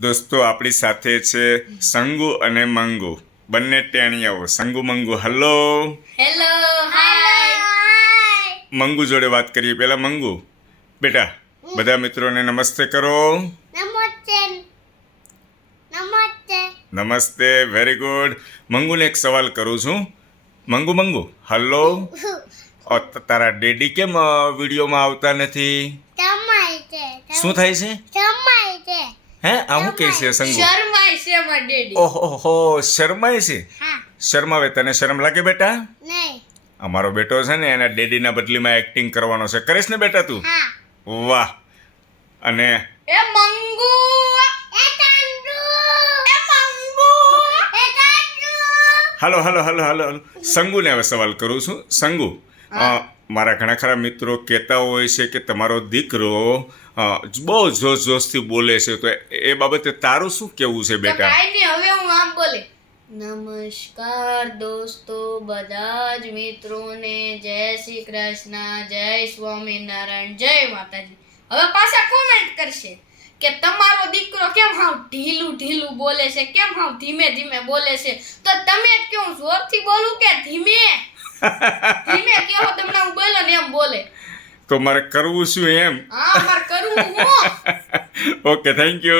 દોસ્તો આપણી સાથે છે સંગુ અને મંગુ, બંને ટેણિયાઓ. સંગુ મંગુ હલો. Hello hi. મંગુ જોડે વાત કરીએ. પહેલા મંગુ બેટા બધા મિત્રોને નમસ્તે કરો. નમસ્તે. નમસ્તે. નમસ્તે, વેરી ગુડ. મંગુને એક સવાલ કરું છું. મંગુ હલો. તારા ડેડી કેમ વિડીયોમાં આવતા નથી? જમાય છે. શું થાય છે? જમાય છે. હે આવું કે છે સંગુ? શરમાય છે માર ડેડી. ઓહો શરમાય છે. હા. શરમાવે તને શરમ લાગે બેટા? નહીં. અમારો બેટો છે ને એના ડેડીના બદલીમાં એક્ટિંગ કરવાનો છે. કરીશ ને બેટા તું? હા. વાહ. અને એ મંગુ. એ તાંડુ. એ મંગુ. એ તાંડુ. હાલો સંગુને હવે સવાલ કરું છું. સંગુ, મારા ઘણા ખરા મિત્રો કહેતા હોય છે કે તમારો દીકરો બહુ જોશથી બોલે છે, તો એ બાબતે તારું શું કહેવું છે તો બેટા? કાઈ નહીં, હવે હું આમ બોલે. નમસ્કાર દોસ્તો, બધા જ મિત્રોને જય શ્રી કૃષ્ણ, જય સ્વામિનારાયણ, જય માતાજી. હવે પાછા કોમેન્ટ કરશે કે તમારો દીકરો કેમ હાવ ઢીલું બોલે છે, કેમ હાવ ધીમે બોલે છે. તો તમે કેવું જોરથી બોલું કે ધીમે કેવો તમને હું બોલો ને એમ બોલે. તો મારે કરવું શું એમ? હા, મારે કરવું હું. Okay, thank you.